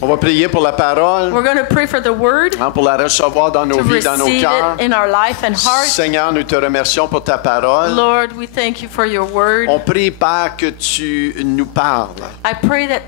On va prier pour la parole, We're going to pray for the word, pour la recevoir dans nos to vies, dans nos receive cœurs. it in our life and heart. Seigneur, nous te remercions pour ta parole. Lord, we thank you for your word. On prie, Père, que tu nous parles. I pray that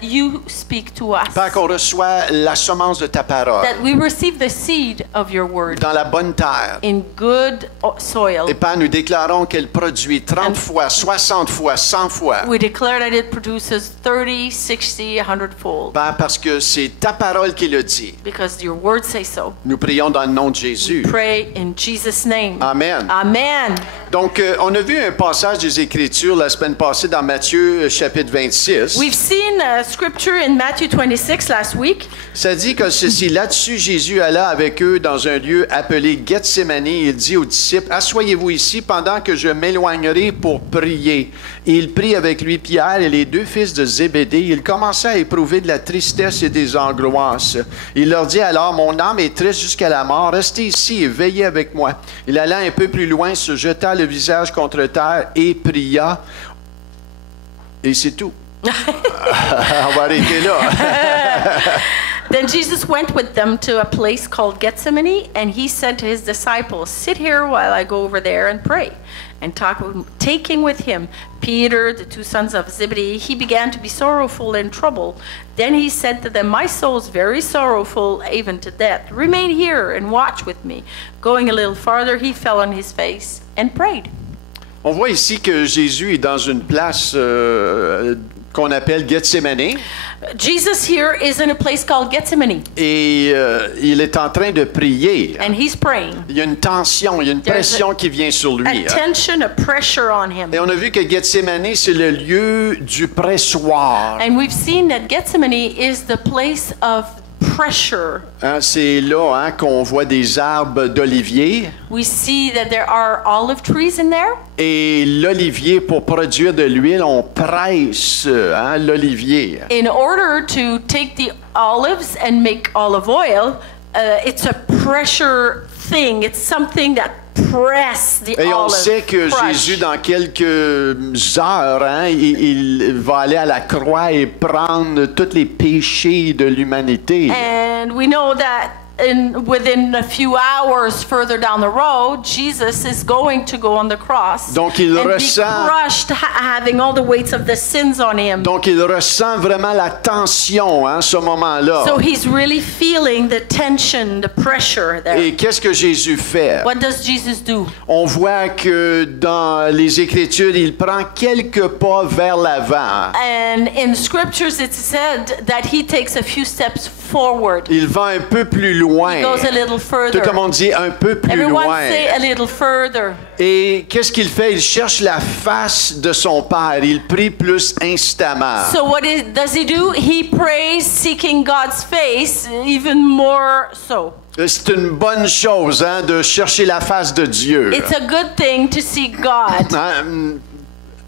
you speak to us, Père, qu'on reçoit la semence de ta parole that we receive the seed of your word dans la bonne terre. in good soil. Et Père, nous déclarons qu'elle produit 30 fois, 60 fois, 100 fois. We declare that it produces 30, 60, 100-fold, Père, parce que c'est ta parole qui le dit. because your word says so. Nous prions dans le nom de Jésus. Pray in Jesus' name. Amen. Amen. Donc, on a vu un passage des Écritures la semaine passée dans Matthieu, chapitre 26. We've seen scripture in Matthew 26 last week. Ça dit que ceci, là-dessus, Jésus alla avec eux dans un lieu appelé Gethsémani. Il dit aux disciples, « Asseyez-vous ici pendant que je m'éloignerai pour prier. » Et il prit avec lui Pierre et les deux fils de Zébédée. Il commença à éprouver de la tristesse et des angoisses. Il leur dit alors, « Mon âme est triste jusqu'à la mort. Restez ici et veillez avec moi. » Il alla un peu plus loin, se jeta le visage contre terre et pria. Et c'est tout. On va arrêter là. Then Jesus went with them to a place called Gethsemane, and he said to his disciples, "Sit here while I go over there and pray." And taking with him Peter, the two sons of Zebedee, he began to be sorrowful and troubled. Then he said to them, "My soul is very sorrowful, even to death. Remain here and watch with me." Going a little farther, he fell on his face and prayed. On voit ici que Jésus est dans une place qu'on appelle Gethsémani. Jesus here is in a place called Gethsemane, Et il est en train de prier. and he's praying. Il y a une tension, il y a une pression qui vient sur lui. A tension, a pressure on him. Et on a vu que Gethsémani, c'est le lieu du pressoir. And we've seen that Gethsemane is the place of pressure. C'est là qu'on voit des arbres d'olivier. We see that there are olive trees in there. Et l'olivier, pour produire de l'huile, on presse l'olivier. In order to take the olives and make olive oil, it's a pressure thing. It's something that press the Et on olive. sait que crush. Jésus, dans quelques heures, il va aller à la croix et prendre tous les péchés de l'humanité. And we know that within a few hours further down the road, Jesus is going to go on the cross. Donc il and ressent. be crushed, having all the weights of the sins on him. Donc il ressent vraiment la tension, ce moment-là. So he's really feeling the tension, the pressure there. Et qu'est-ce que Jésus fait? What does Jesus do? On voit que dans les Écritures, il prend quelques pas vers l'avant. And in scriptures it's said that he takes a few steps forward. Il va un peu plus loin. He goes a little further. Tout le monde dit un peu plus Everyone loin. say a little further. Et qu'est-ce qu'il fait? Il cherche la face de son Père. Il prie plus instamment. So what does he do? He prays seeking God's face even more so. C'est une bonne chose de chercher la face de Dieu. It's a good thing to seek God.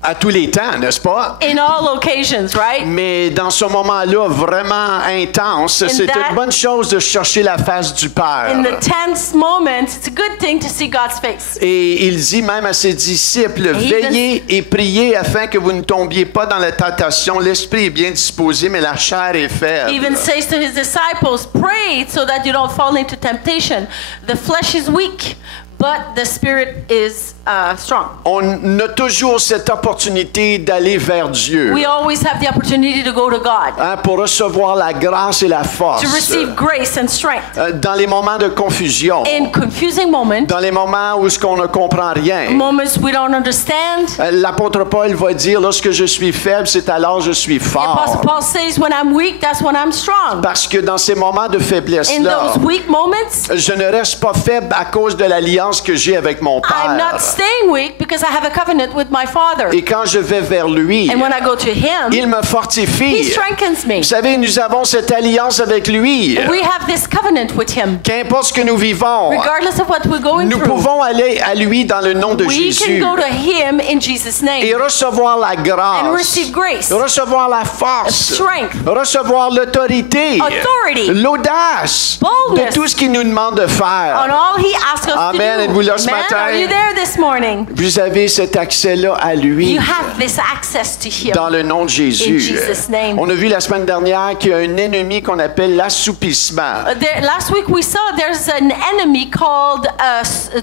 À tous les temps, n'est-ce pas? In all occasions, right? Mais dans ce moment-là, vraiment intense, c'est une bonne chose de chercher la face du Père. In the tense moments, it's a good thing to see God's face. Et il dit même à ses disciples, veillez et priez afin que vous ne tombiez pas dans la tentation. L'esprit est bien disposé, mais la chair est faible. He even says to his disciples, pray so that you don't fall into temptation. The flesh is weak, but the spirit is strong. On a toujours cette opportunité d'aller vers Dieu. We always have the opportunity to go to God. Pour recevoir la grâce et la force. To receive grace and strength. Dans les moments de confusion. In confusing moments. Dans les moments où on ne comprend rien. Moments we don't understand. L'apôtre Paul va dire, lorsque je suis faible, c'est alors je suis fort. The Apostle Paul says, when I'm weak, that's when I'm strong. Parce que dans ces moments de faiblesse-là, in those weak moments, je ne reste pas faible à cause de l'alliance que j'ai avec mon Père. I'm not staying weak because I have a covenant with my Father. Et quand je vais vers lui, and when I go to him, il me fortifie. He strengthens me. Vous savez, nous avons cette alliance avec lui. We have this covenant with him. Qu'importe ce que nous vivons, regardless of what we're going nous through, pouvons aller à lui dans le nom de we Jésus. can go to him in Jesus' name. Et recevoir la grâce, and receive grace, recevoir la force, strength, recevoir l'autorité, authority, l'audace boldness, de tout ce qu'il nous demande de faire. on all he asks us Amen. Amen. Êtes-vous là ce Amen. matin? Are you there this morning? Vous avez cet accès-là à lui. You have this access to him. Dans le nom de Jésus. In Jesus' name. On a vu la semaine dernière qu'il y a un ennemi qu'on appelle l'assoupissement. Last week we saw there's an enemy called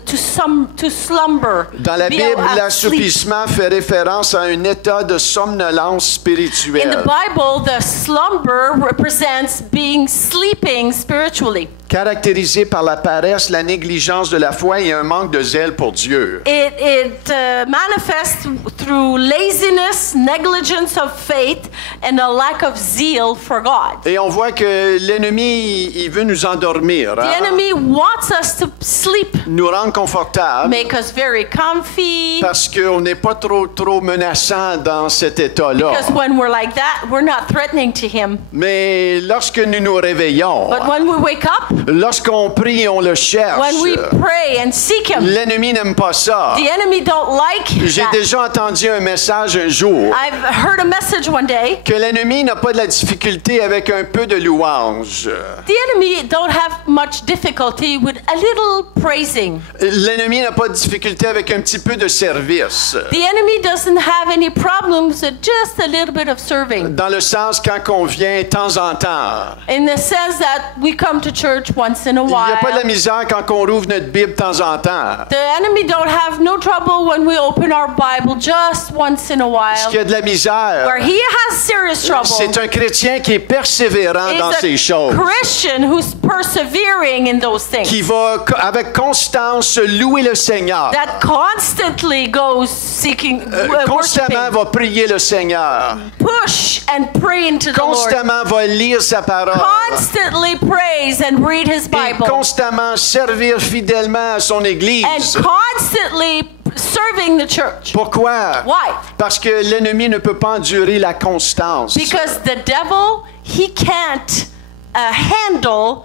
to slumber. Dans la Be Bible, asleep. l'assoupissement fait référence à un état de somnolence In spirituelle. the Bible, the slumber represents being sleeping spiritually. Caractérisé par la paresse, la négligence de la foi et un manque de zèle pour Dieu. It manifests through laziness, negligence of faith, and a lack of zeal for God. Et on voit que l'ennemi, il veut nous endormir, The hein? enemy wants us to sleep, Nous rendre confortables, make us very comfy, parce qu'on n'est pas trop menaçant dans cet état-là. because when we're like that, we're not threatening to him. Mais lorsque nous nous réveillons, But when we wake up, lorsqu'on prie, on le cherche. when we pray and seek him, L'ennemi n'aime pas ça. the enemy don't like J'ai that. déjà entendu un message un jour I've heard a message one day. que l'ennemi n'a pas de la difficulté avec un peu de louange. The enemy don't have much difficulty with a little praising. L'ennemi n'a pas de difficulté avec un petit peu de service. The enemy doesn't have any problems with just a little bit of serving. Dans le sens quand on vient de temps en temps. In the sense that we come to church once in a Il n'y a pas de la while. misère quand on rouvre notre Bible de temps en temps. The enemy don't have no trouble when we open our Bible just once in a Ce while. qui a de la misère, Where he has serious trouble c'est un chrétien qui est persévérant dans ces is a choses. Christian who's persevering in those things. Qui va avec constance louer le Seigneur. That constantly goes seeking, Constamment worshiping. va prier le Seigneur. Push and pray into the Lord. Constamment va lire sa parole. Constantly prays and read his Et Bible. constamment servir fidèlement à son And Église. constantly serving the church. Pourquoi? Why? Parce que l'ennemi ne peut pas endurer la constance. Because the devil, he can't handle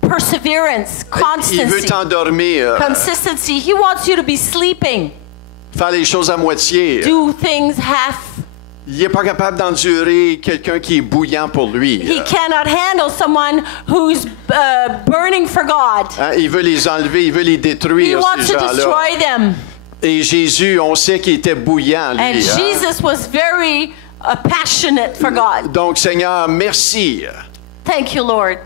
perseverance, Il veut constancy, t'endormir, consistency. He wants you to be sleeping, faire les choses à moitié. do things half. Il n'est pas capable d'endurer quelqu'un qui est bouillant pour lui. He cannot handle someone who's burning for God. Hein, il veut les enlever, il veut les He détruire, wants ces to gens-là. destroy them. Et Jésus, on sait qu'il était bouillant, lui. And hein. Jesus was very passionate for God. Donc, Seigneur, merci Thank you, Lord,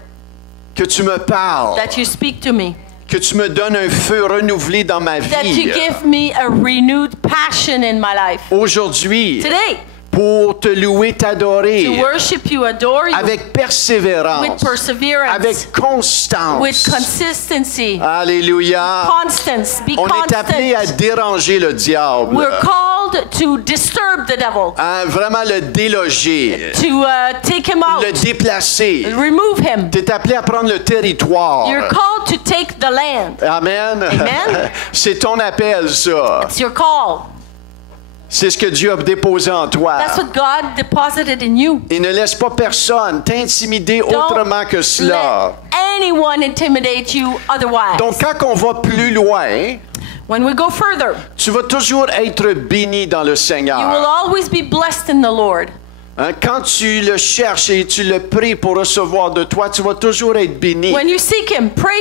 que tu me parles, that you speak to me, que tu me donnes un feu renouvelé dans ma that vie. you give me a renewed passion in my life. Aujourd'hui, Today, pour te louer, t'adorer, to worship you, adore you, avec persévérance, with perseverance, avec constance. with consistency, Alléluia. constance, be On est appelé à constant. déranger le diable. We're called to disturb the devil, Hein, vraiment le déloger, to take him out, le déplacer. remove him. Tu es appelé à prendre le territoire. You're called to take the land. Amen. Amen. C'est ton appel, ça. It's your call. C'est ce que Dieu a déposé en toi. That's what God deposited in you. Et ne laisse pas personne t'intimider autrement que cela. let anyone intimidate you otherwise. Donc, quand on va plus loin, When we go further, tu vas toujours être béni dans le you will Seigneur. always be blessed in the Lord. Hein, quand tu le cherches et tu le pries pour recevoir de toi, tu vas toujours être béni. When you seek Him, pray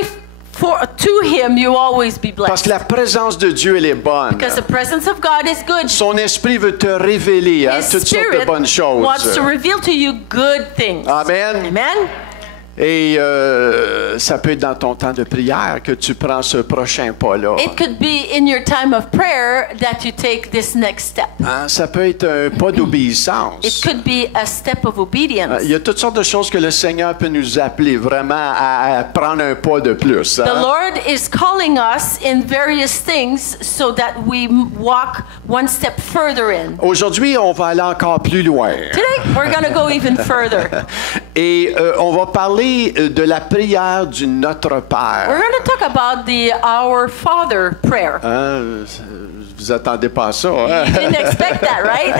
to Him, you always be Parce blessed. que la présence de Dieu, elle est bonne. Because the presence of God is good. Son esprit veut te révéler hein, His toutes sortes de Spirit bonnes choses. wants to reveal to you good things. Amen. Amen. Et ça peut être dans ton temps de prière que tu prends ce prochain pas-là. It could be in your time of prayer that you take this next step. Hein, ça peut être un pas d'obéissance. It could be a step of obedience. Il y a toutes sortes de choses que le Seigneur peut nous appeler vraiment à prendre un pas de plus. The hein. Lord is calling us in various things so that we walk one step further in. Aujourd'hui, on va aller encore plus loin. Today, we're going to go even further. Et on va parler de la prière du Notre Père. We're going to talk about the Our Father prayer. Hein, vous attendez pas à ça, hein? You didn't expect that, right?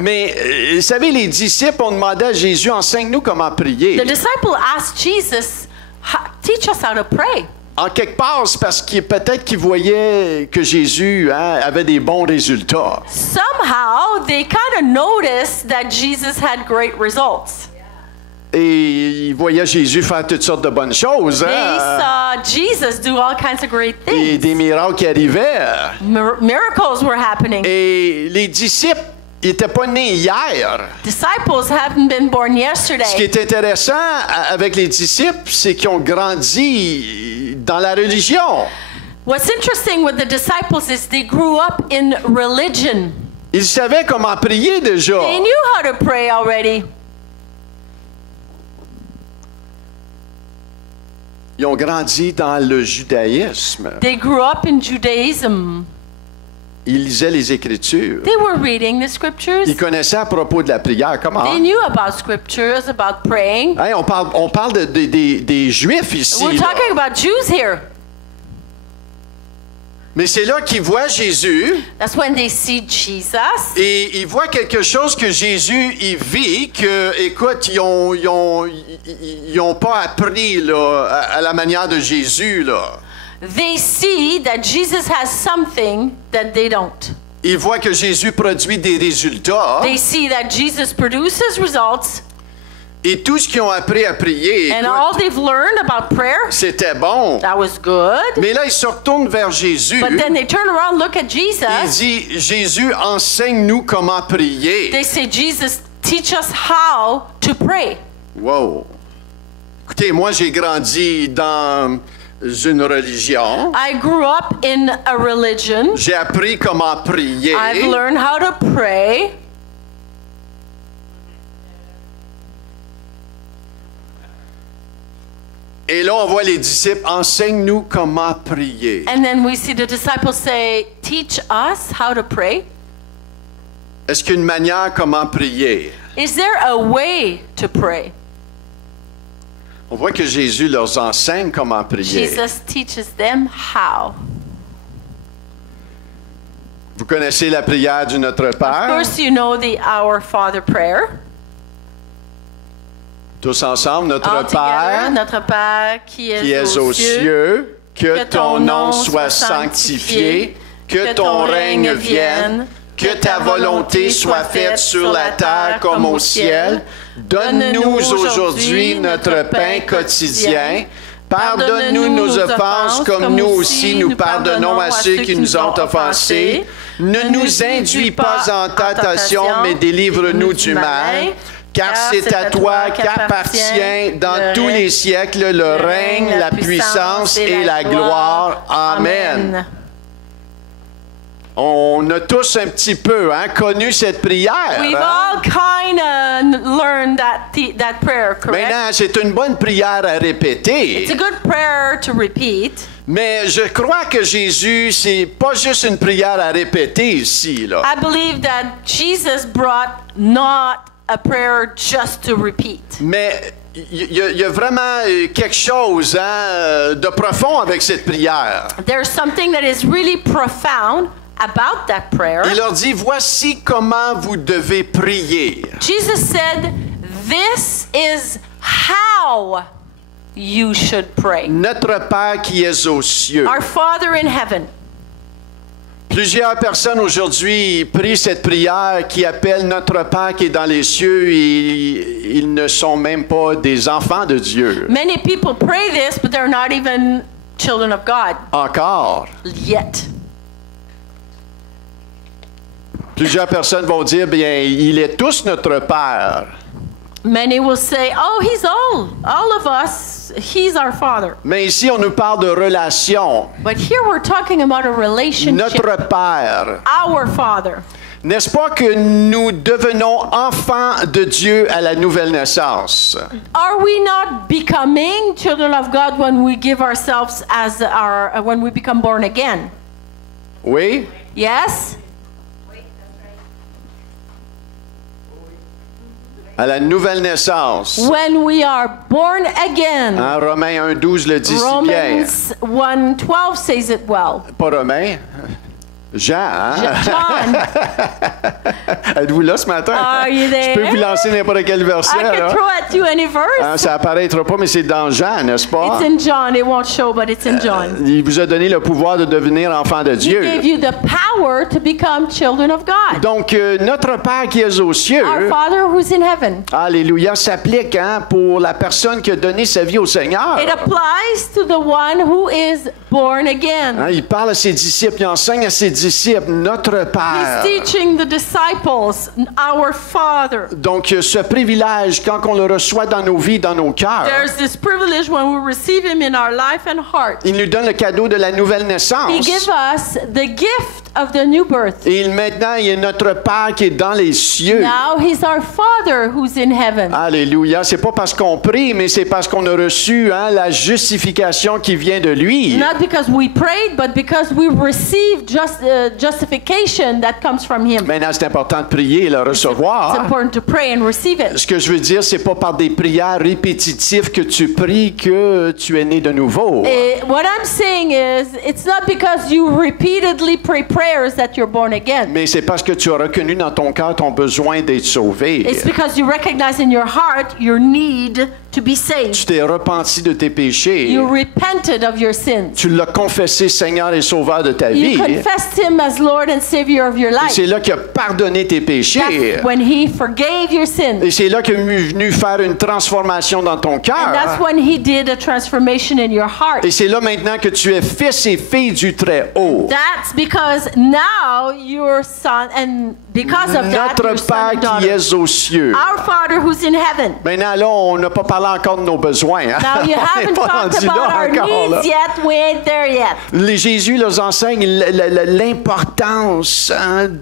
Mais, vous savez, les disciples ont demandé à Jésus, enseigne-nous comment prier. The disciple asked Jesus, teach us how to pray. En quelque part, c'est parce qu'il peut-être qu'ils voyaient que Jésus hein, avait des bons résultats. Somehow, they kind of noticed that Jesus had great results. Et ils voyaient Jésus faire toutes sortes de bonnes choses. They Hein? saw Jesus do all kinds of great Et things. des miracles qui arrivaient. Miracles were happening. Et les disciples n'étaient pas nés hier. Disciples haven't been born Ce qui yesterday. est intéressant avec les disciples, c'est qu'ils ont grandi dans la religion. What's interesting with the disciples is they grew up in religion. Ils savaient comment prier déjà. They knew how to pray already. Ils ont grandi dans le judaïsme. They grew up in Judaism. Ils lisaient les Écritures. They were reading the scriptures. Ils connaissaient à propos de la prière. Comment? They knew about scriptures, about praying. Hey, on parle des Juifs ici. We're là. talking about Jews here. Mais c'est là qu'ils voient Jésus That's when they see Jesus. et ils voient quelque chose que Jésus il vit, que, écoute, ils ont pas appris là, à la manière de Jésus. Là. They see that Jesus has something that they don't. Ils voient que Jésus produit des résultats They see that Jesus produces results, et tout ce qu'ils ont appris à prier, and écoute, all they've learned about prayer, c'était bon. that was good. Mais là, ils se retournent vers Jésus. But then they turn around, look at Il Jesus. dit, Jésus, enseigne-nous comment prier. They say, Jesus, teach us how to pray. Wow. Écoutez, moi, j'ai grandi dans une religion. I grew up in a religion. J'ai appris comment prier. I've learned how to pray. Et là, on voit les disciples, enseigne-nous comment prier. And then we see the disciples say, teach us how to pray. Est-ce qu'il y a une manière comment prier? Is there a way to pray? On voit que Jésus leur enseigne comment prier. Jesus teaches them how. Vous connaissez la prière du Notre Of Père? course, you know the Our Father prayer. Tous ensemble, Notre All together, Père notre Père qui qui est es aux cieux, que ton nom soit sanctifié, que ton règne vienne, que ta volonté soit faite sur la terre comme au ciel. Donne-nous aujourd'hui notre pain quotidien. Pardonne-nous nos offenses comme nous aussi nous pardonnons à ceux qui nous ont offensés. Ne nous induis pas en tentation, mais délivre-nous du mal. Car c'est à toi qu'appartient dans tous les siècles le règne, la puissance et la gloire. Amen. On a tous un petit peu connu cette prière. We've hein? all kind of learned that prayer, correct? Maintenant, c'est une bonne prière à répéter. It's a good prayer to repeat. Mais je crois que Jésus, c'est pas juste une prière à répéter ici. Là. I believe that Jesus brought not a prayer just to repeat. Mais il y a vraiment quelque chose de profond avec cette prière. There's something that is really profound about that prayer. Il leur dit, voici comment vous devez prier. Jesus said, this is how you should pray. Notre Père qui es aux cieux. Our Father in heaven. Plusieurs personnes aujourd'hui prient cette prière qui appelle notre Père qui est dans les cieux et ils ne sont même pas des enfants de Dieu. Many people pray this, but they're not even children of God Encore. yet. Plusieurs personnes vont dire, bien, il est tous notre Père. Many will say, oh, he's all of us, he's our Father. Mais ici, on nous parle de relation. But here we're talking about a relationship. Notre Père. Our Father. N'est-ce pas que nous devenons enfants de Dieu à la nouvelle naissance? Are we not becoming children of God when we give ourselves as when we become born again? Oui? Yes? À la nouvelle naissance. When we are born again. Hein, Romains 1,12 le dit si bien. Romans 1:12 says it well. Pas Romain. Jean, hein? John. Êtes-vous là ce matin? Are you there? Je peux vous lancer n'importe quel verset. I can Là. throw at you any verse. Hein, ça apparaîtra pas, mais c'est dans Jean, n'est-ce pas? It's in John. It won't show, but it's in John. Il vous a donné le pouvoir de devenir enfant de He Dieu. gave you the power to become children of God. Donc, notre Père qui est aux cieux, Our Father who's in heaven. alléluia, s'applique pour la personne qui a donné sa vie au Seigneur. It applies to the one who is born again. Hein, il parle à ses disciples, il enseigne à ses disciples, notre Père. He's teaching the disciples, our Father. Donc, ce privilège, quand on le reçoit dans nos vies, dans nos cœurs, There's this privilege when we receive Him in our life and heart. il nous donne le cadeau de la nouvelle He naissance. gives us the gift of the new birth. Et maintenant, il est notre Père qui est dans les cieux. Now He's our Father who's in heaven. Alléluia. C'est pas parce qu'on prie, mais c'est parce qu'on a reçu la justification qui vient de lui. Not because we prayed, but because we received justification that comes from Him. Maintenant, c'est important de prier et le It's recevoir. important to pray and receive it. Ce que je veux dire, c'est pas par des prières répétitives que tu pries que tu es né de nouveau. What I'm saying is, it's not because you repeatedly pray prayers that you're born again. Mais c'est parce que tu as reconnu dans ton cœur ton besoin d'être sauvé. It's because you recognize in your heart your need to be Tu saved. t'es repenti de tes péchés. You repented of your sins. Tu l'as confessé Seigneur et Sauveur de ta vie. You confessed Him as Lord and Savior of your Et life. c'est là qu'il a pardonné tes péchés. That's when He forgave your sins. Et c'est là qu'il est venu faire une transformation dans ton And that's cœur. when He did a transformation in your heart. Et c'est là maintenant que tu es fils et fille du Très-Haut. That's because now you're son, and because of that, Notre you're son Père and qui daughter. est aux cieux. Our Father who's in heaven. Maintenant, là, on n'a pas parlé encore de nos besoins. Hein? Now you On n'est haven't pas talked rendu about là our encore. Là. needs yet. We ain't there yet. Jésus leur enseigne l'importance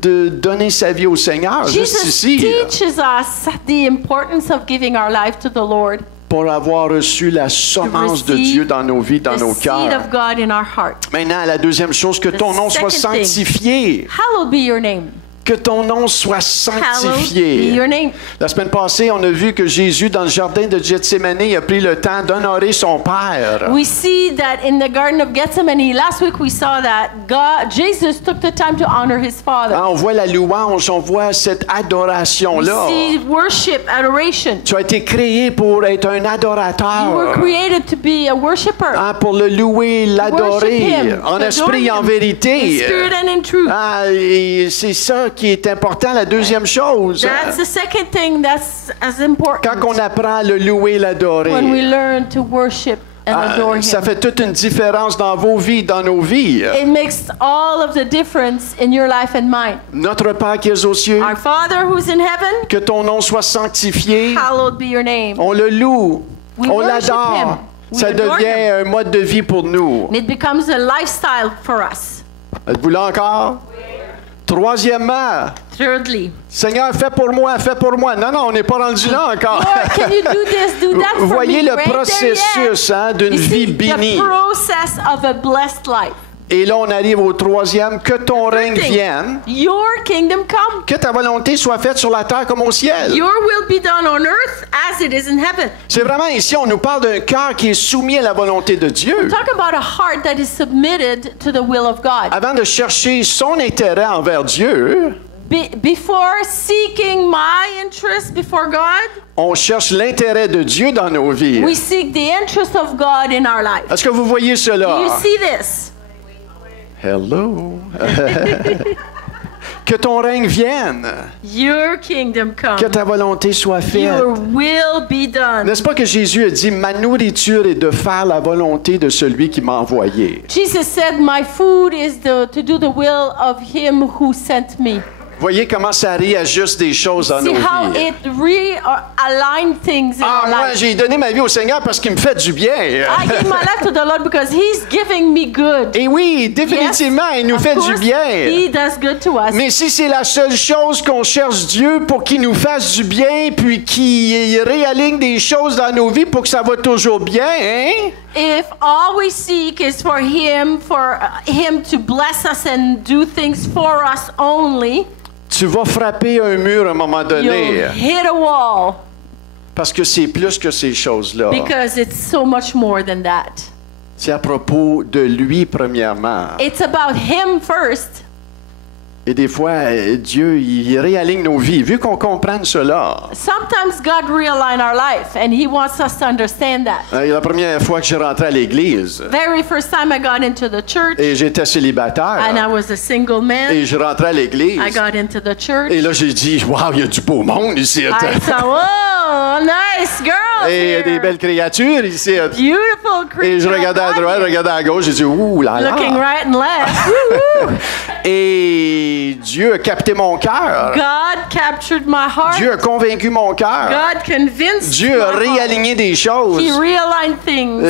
de donner sa vie au Seigneur, juste Jesus ici, teaches us the importance of giving our life to the Lord. pour avoir reçu la semence de receive Dieu dans nos vies, dans The nos seed cœurs. of God in our heart. Maintenant, la deuxième chose, que ton nom soit second thing. sanctifié. Hallowed be your name. Que ton nom soit Hallowed be sanctifié. your name. La semaine passée, on a vu que Jésus, dans le jardin de Gethsémani, a pris le temps d'honorer son Père. We see that in the Garden of Gethsemane. Last week we saw that Jesus took the time to honor His Father. Hein, on voit la louange, on voit cette We adoration-là. see worship, adoration. Tu as été créé pour être un You were adorateur. created to be a worshiper. Hein, pour le louer, Worship l'adorer, Him, en to esprit et en adore Him, in vérité. spirit and in truth. Ah, et c'est ça qui est important, la deuxième chose. That's the second thing that's as important. Quand on apprend à le louer, l'adorer, When we learn to worship and adore ça Him. fait toute une différence dans vos vies, dans nos vies. It makes all of the difference in your life and mine. Notre Père qui est aux cieux, Our Father who's in heaven, que ton nom soit sanctifié. hallowed be your name. On le loue, We on worship l'adore. Him. We Ça adore devient un mode de vie pour nous. And it becomes a lifestyle for us. Êtes-vous là encore? Troisièmement, Thirdly, Seigneur, fais pour moi, fais pour moi. Non, non, on n'est pas rendu là encore. Lord, can you do this, do that Vous for voyez me? le Right there, processus yes. d'une You vie see, bénie. the process of a blessed life. Et là, on arrive au troisième. Que ton règne Third thing, vienne. your kingdom come. Que ta volonté soit faite sur la terre comme au ciel. Your will be done on earth as it is in heaven. C'est vraiment ici, on nous parle d'un cœur qui est soumis à la volonté de Dieu. Talk about a heart that is submitted to the will of God. Avant de chercher son intérêt envers Dieu, Before seeking my interest before God, on cherche l'intérêt de Dieu dans nos vies. we seek the interest of God in our life. Est-ce que vous voyez cela? Do you see this? Hello. Que ton règne vienne. Your kingdom come. Que ta volonté soit faite. Your will be done. N'est-ce pas que Jésus a dit, ma nourriture est de faire la volonté de celui qui m'a envoyé. Jesus said, my food is to do the will of him who sent me. Voyez comment ça réajuste des choses dans See nos how vies. it realigns things in Ah, our moi, life. j'ai donné ma vie au Seigneur parce qu'il me fait du bien. I give my life to the Lord because he's giving me good. Et oui, définitivement, il nous Of fait du course, bien. He does good to us. Mais si c'est la seule chose qu'on cherche Dieu pour qu'il nous fasse du bien, puis qu'il réaligne des choses dans nos vies pour que ça va toujours bien, hein? If all we seek is for him to bless us and do things for us only, Tu vas frapper un mur à un moment donné. you'll hit a wall Parce que c'est plus que ces choses-là. because it's so much more than that. C'est à propos de lui, premièrement. It's about him first. Et des fois, Dieu, il réaligne nos vies. Vu qu'on comprenne cela. Sometimes God realign our life, and He wants us to understand that. La première fois que j'ai rentré à l'église, Very first time I got into the church, et j'étais célibataire, and I was a single man, et je rentrais à l'église, I got into the church. et là, j'ai dit, « Wow, il y a du beau monde ici! » I said, "Whoa, nice girls Et il y a des here. belles créatures ici. Beautiful Et je creature regardais à of droite, je God. regardais à gauche, j'ai dit, « Ouh là là! » Looking right and left. Woo-hoo. Et Dieu a capté mon cœur. God captured my heart. Dieu a convaincu mon cœur. God convinced Dieu a my heart. réaligné des choses. He realigned things.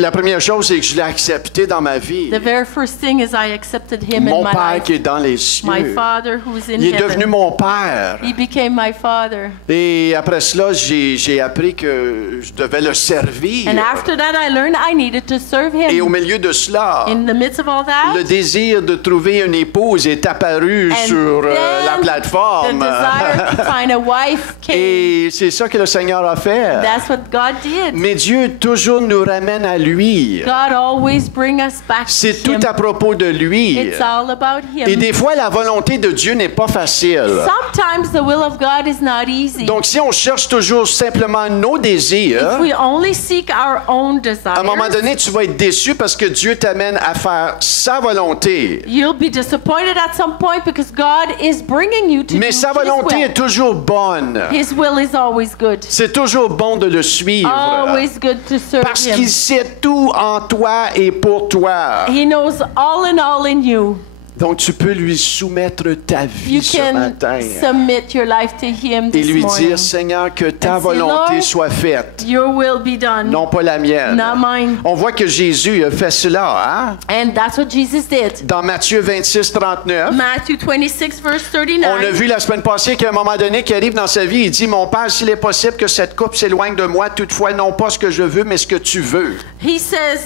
La première chose, c'est que je l'ai accepté dans ma vie. The very first thing is I accepted Him Mon in my Père life. qui est dans les My cieux. Father who is in Il est devenu heaven. mon Père. He became my Father. Et après cela, j'ai appris que je devais le servir. And after that, I learned I needed to serve Et au Him. milieu de cela, In the midst of all le that, désir de trouver une épouse est apparu and sur la then plateforme. the desire to find a wife came. Et c'est ça que le Seigneur a fait. That's what God did. Mais Dieu toujours nous ramène à lui. God always brings us back to C'est tout Him. à propos de lui. It's all about Et Him. des fois, la volonté de Dieu n'est pas facile. Sometimes the will of God is not easy. Donc, si on cherche toujours simplement nos désirs, If we only seek our own à un moment desires, donné, tu vas être déçu parce que Dieu t'amène à faire sa volonté. you'll be disappointed at some point because God is bringing you to Mais do sa His volonté will. est toujours bonne. His will is always good. C'est toujours bon de le suivre. Always good to serve Parce Him. qu'il sait tout en toi et pour toi. He knows all in you. Donc, tu peux lui soumettre ta vie You ce can matin submit your life to Him et this lui morning. dire, Seigneur, que ta And say, volonté Lord, soit faite, Your will be done, non pas la mienne. not mine. On voit que Jésus a fait cela, hein? And that's what Jesus did. Dans Matthieu 26, 39. Matthew 26, verse On a 39. vu la semaine passée qu'à un moment donné, qui arrive dans sa vie, il dit, mon Père, s'il est possible que cette coupe s'éloigne de moi, toutefois, non pas ce que je veux, mais ce que tu veux. He says,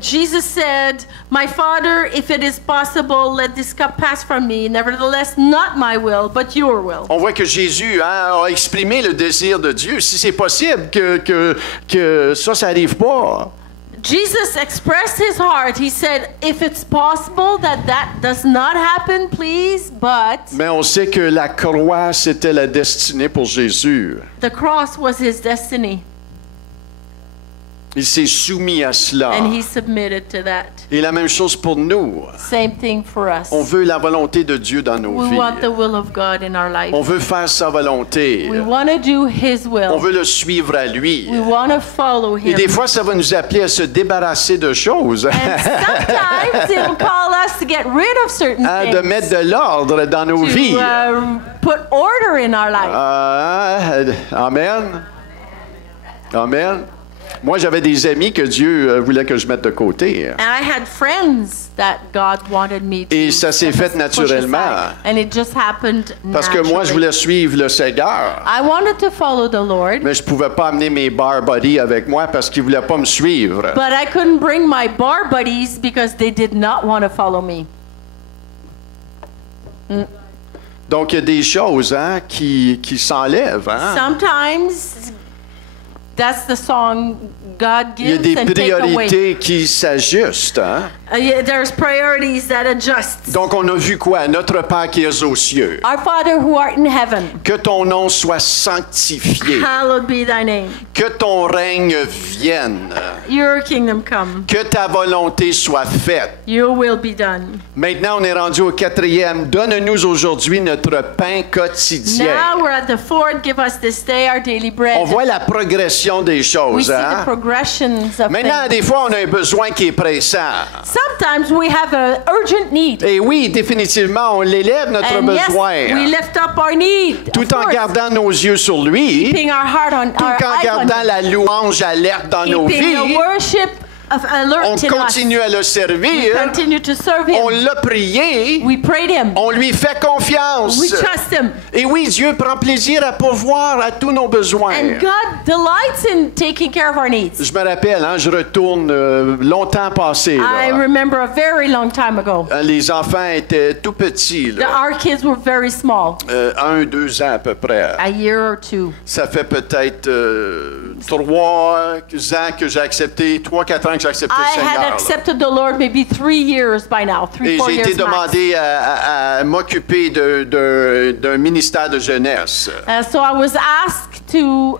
Jesus said, My Father, if it is possible, let this cup pass from me. Nevertheless, not my will, but your will. On voit que Jésus a exprimé le désir de Dieu. Si c'est possible que ça n'arrive pas. Jesus expressed his heart. He said, if it's possible that does not happen, please, but Mais on sait que la croix, c'était la destinée pour Jésus. the cross was his destiny, Il s'est soumis à cela. and he submitted to that. Et la même chose pour nous. Same thing for us. On veut la volonté de Dieu dans nos We vies. want the will of God in our life. On veut faire sa volonté. We want to do his On will. veut le suivre à lui. We want to follow Et him. des fois, ça va nous appeler à se débarrasser de choses. And sometimes it will call us to get rid of certain Hein, things. de mettre de l'ordre dans nos vies. To put order in our life. Amen. Amen. Moi, j'avais des amis que Dieu voulait que je mette de côté. And I had friends that God wanted me to Et ça s'est fait push naturellement. aside. And it just happened Parce que moi, je naturally. voulais suivre le Seigneur. I wanted to follow the Lord, Mais je pouvais pas amener mes bar buddies avec moi parce qu'ils voulaient pas me suivre. but I couldn't bring my bar buddies because they did not want to follow me. Donc, il y a des choses qui s'enlèvent. Hein? Sometimes that's the song God Il y a gives des and take away. priorités qui s'ajustent. Hein? Yeah, there's priorities that adjust. Donc, on a vu quoi? Notre Père qui est aux cieux. Our Father who art in heaven, Que ton nom soit sanctifié. hallowed be thy name. Que ton règne vienne. Your kingdom come. Que ta volonté soit faite. Your will be done. Maintenant, on est rendu au 4e. Donne-nous aujourd'hui notre pain quotidien. Now we're at the fourth. Give us this day our daily bread. On voit la progression des We choses. see the Hein? progressions of Maintenant, things. des fois, on a un besoin qui est pressant. Sometimes we have an urgent need. Et oui, définitivement, on l'élève, notre And yes, we besoin. lift up our need. Tout of en course, gardant nos yeux sur lui. keeping our heart on Tout our en eyes on gardant him. la louange alerte dans nos Keeping the vies. worship of alert On in us. continue à le We servir. continue to serve On him. l'a prié. We prayed him. On lui fait confiance. We trust him. Et oui, Dieu prend plaisir à pourvoir à tous nos besoins. And God delights in taking care of our needs. Je me rappelle, je retourne longtemps passé. I Là. remember a very long time ago. Les enfants étaient tout petits. Là. Our kids were very small, 1-2 ans à peu près. a year or two. Ça fait peut-être 3 ans que j'ai accepté, 3-4 ans que j'ai accepté I le had Seigneur. là. accepted the Lord maybe 3 years by now, 3, Et 4 j'ai été years max. demandé à m'occuper d'un ministère de jeunesse. So I was asked to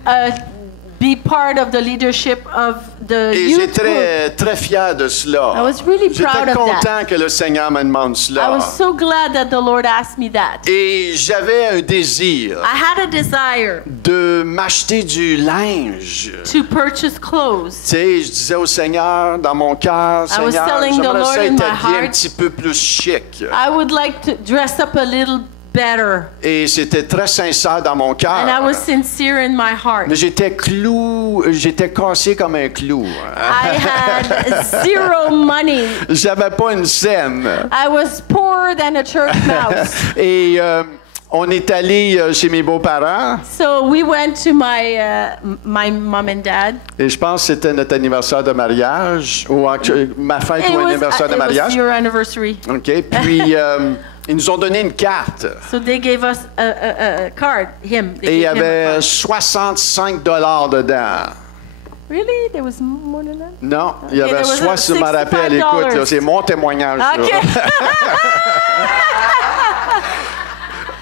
be part of the leadership of the Et youth j'étais group. très fier de cela. I was really proud J'étais of content que le Seigneur me demande I cela. was so glad that the Lord asked me that. Et j'avais un désir I had a desire de m'acheter du linge. to purchase clothes. Tu sais, je disais au Seigneur, dans mon cœur, I was Seigneur, telling the j'aimerais Lord ça in être my habillé un heart. petit peu plus chic. I would like to dress up a little better. Et c'était très sincère dans mon cœur. And I was sincere in my heart. Mais j'étais cassé comme un clou. I had zero money. J'avais pas une scène. I was poorer than a church mouse. Et on est allé chez mes beaux-parents. So we went to my mom and dad. Et je pense que c'était notre anniversaire de mariage, ou ma fête ou anniversaire de it was mariage. your anniversary. OK. Puis, ils nous ont donné une carte. So they gave us a card, him. They Et il y gave him a avait card. 65 dedans. Really? There was more than that? Non, il y Okay, avait there was je me rappelle, écoute, là, c'est mon témoignage. là. Okay.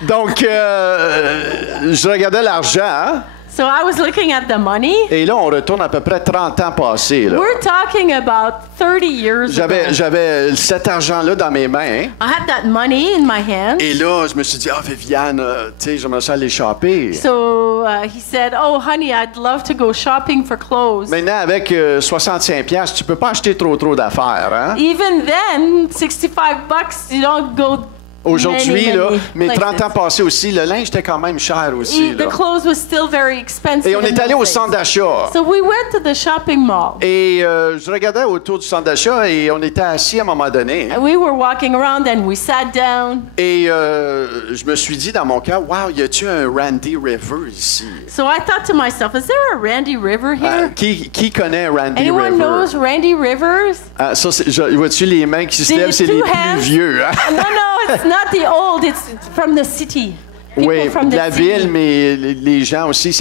Donc, je regardais l'argent, hein, So I was looking at the money. et là, on retourne à peu près 30 ans passés. Là. We're talking about 30 years ago. J'avais cet argent-là dans mes mains. I had that money in my hand. Et là, je me suis dit, Viviane, tu sais, j'aimerais ça aller shopper. So he said, "Oh, honey, I'd love to go shopping for clothes." Maintenant, avec 65 $, tu peux pas acheter trop d'affaires, hein? Even then, $65, you don't go. Aujourd'hui, many, là, many mais 30 places. ans passés aussi, le linge était quand même cher aussi. The Là. clothes was still very expensive. Et on in est allé those au days. centre d'achat. So we went to the shopping mall. Et je regardais autour du centre d'achat et on était assis à un moment donné. And we were walking around and we sat down. Et je me suis dit dans mon cœur, wow, y a-tu un Randy River ici? So I thought to myself, is there a Randy River here? Qui connaît Randy Anyone River? knows Randy Rivers? Ça, vois-tu les mains qui se lèvent, c'est les two plus hands? vieux. Hein? No, it's not the old. It's from the city. People Oui, from de the la city. ville, mais les gens aussi, ça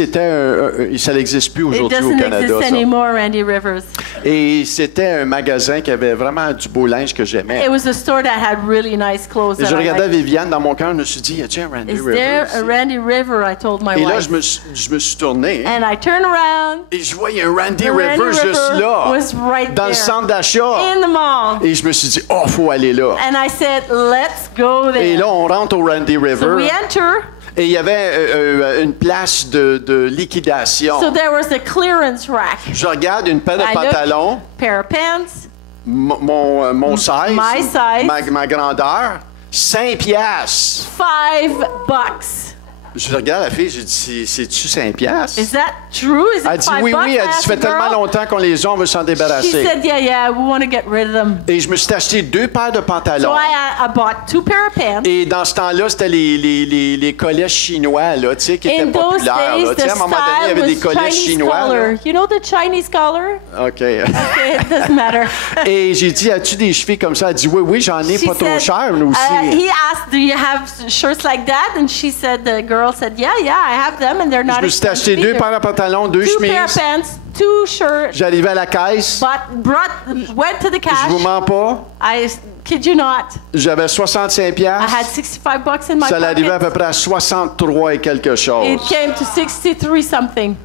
n'existe plus It aujourd'hui au doesn't Canada. exist Ça. anymore, Randy Rivers. Et c'était un magasin qui avait vraiment du beau linge que j'aimais. It was a store that had really nice clothes. Et that je I regardais liked. Viviane dans mon cœur, je me suis dit, y a-t-il un Randy Is River there ici? a Randy River? I told my Et là, wife. je me suis tourné And I turned around. et je voyais un Randy The River Randy juste River là, was right dans le there. centre d'achat. In the mall. Et je me suis dit, oh, faut aller là. And I said, let's go there. Et là, on rentre au Randy So we River enter. et il y avait une place de liquidation. So there was a clearance rack. Je regarde une paire de I look, pantalons, pair of pants, mon size, My size. ma grandeur, 5 $. $5. Je regarde la fille, je dis, c'est-tu 5 $? Is that true? Is Elle it dit $5? oui, I elle dit, ça asked fait the tellement girl. longtemps qu'on les a, on veut s'en She débarrasser. said, yeah, we want to get rid of them. Et je me suis acheté 2 paires de So pantalons. I bought 2 pair of pants. Et dans ce temps-là, c'était les collets chinois, là, tu sais, qui étaient In those populaires. days, Là. Tu sais, the à un moment donné, il y style avait des was collets Chinese chinois. collar. Là. You know the Chinese collar? OK. Okay, it doesn't matter. Et j'ai dit, as-tu des chevilles comme ça? Elle dit, oui, j'en ai, She pas trop said, cher, nous aussi. he asked, do you have shirts like that? And she said, the girl said, yeah, I have them, and they're Je not me suis acheté expensive 2 either. paires de pantalons, 2 2 pair of chemises. pants, 2 shirts, J'arrivais à la caisse. went to the Je vous cash. mens pas. I kid you not. J'avais 65 I had $. $65 in my Ça l'arrivait à pocket. peu près à 63 et quelque chose. It came to 63 something.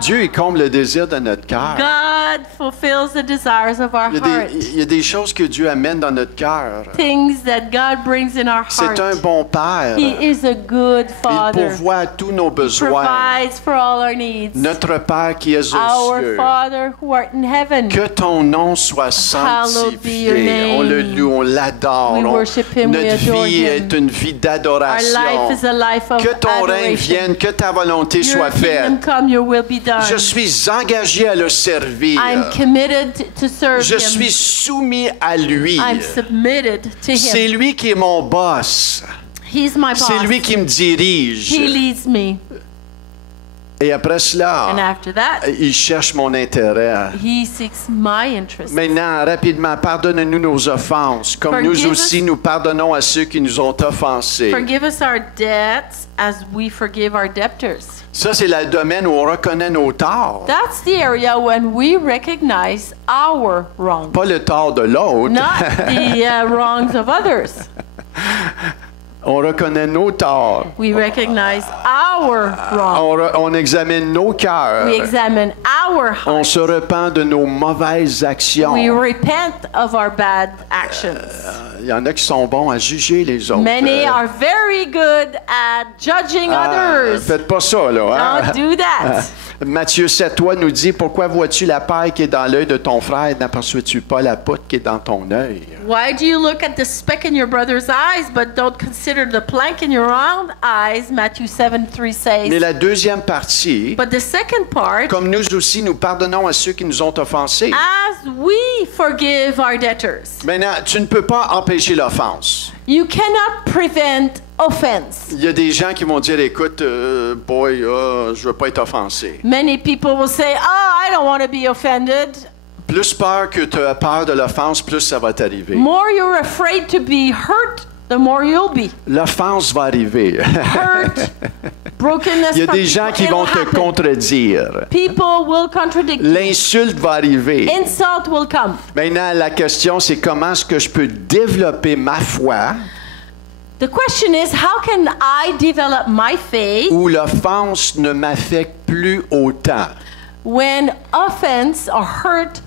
Dieu, il comble le désir de notre cœur. God fulfills the desires of our heart. Il y a des choses que Dieu amène dans notre cœur. Things that God brings in our C'est heart. un bon Père. He is a good Il Father. pourvoit à tous nos besoins. Provides for all our needs. Notre Père qui es aux Our cieux. Father who art in heaven. Que ton nom soit Hallowed be your sanctifié. name. On le loue, on l'adore. We worship him, we Notre adore vie him. est une vie Our d'adoration. life is a life of Que ton règne adoration. vienne, que ta volonté Your soit faite. kingdom come, your will be done. Je suis engagé à le servir. I'm committed to serve Je him. suis soumis à lui. I'm submitted to C'est him. lui qui est mon boss. He's my boss. C'est lui qui me dirige. He leads me. Et après And cela, after that, il cherche mon intérêt. he seeks my interest. Maintenant, rapidement, pardonne-nous nos offenses, comme nous Forgive aussi us. nous pardonnons à ceux qui nous ont offensés. Forgive us our debts as we forgive our debtors. Ça, c'est le domaine où on reconnaît nos torts. That's the area when we recognize our wrongs, Pas le tort de l'autre. not the wrongs of others. On reconnaît nos torts. We recognize our wrongs. On examine nos cœurs. We examine our On hearts. se repent de nos mauvaises actions. We repent of our bad actions. Il y en a qui sont bons à juger les autres. Many are very good at judging others. Faites pas ça, là. Hein? Don't do that. Matthieu 7:3 nous dit, pourquoi vois-tu la paille qui est dans l'œil de ton frère et n'aperçois-tu pas la poutre qui est dans ton œil? Why do you look at the speck in your brother's eyes, but don't consider the plank in your own eyes? Matthew 7:3 Mais says. la deuxième partie, But the second part, comme nous aussi nous pardonnons à ceux qui nous ont offensés. as we forgive our debtors, Maintenant, tu ne peux pas empêcher l'offense. you cannot prevent offense. Il y a des gens qui vont dire, écoute, je veux pas être offensé. Many people will say, "Oh, I don't want to be offended." Plus peur que tu as peur de l'offense, plus ça va t'arriver. More you're afraid to be hurt, the more you'll be L'offense va arriver. hurt. Brokenness. Il y a from des gens people, qui vont it'll te happen. contredire. People will contradict you. L'insulte va arriver. Insult will come. Maintenant, la question, c'est comment est-ce que je peux développer ma foi The question is, how can I develop my faith où l'offense ne m'affecte plus autant? when offense or hurt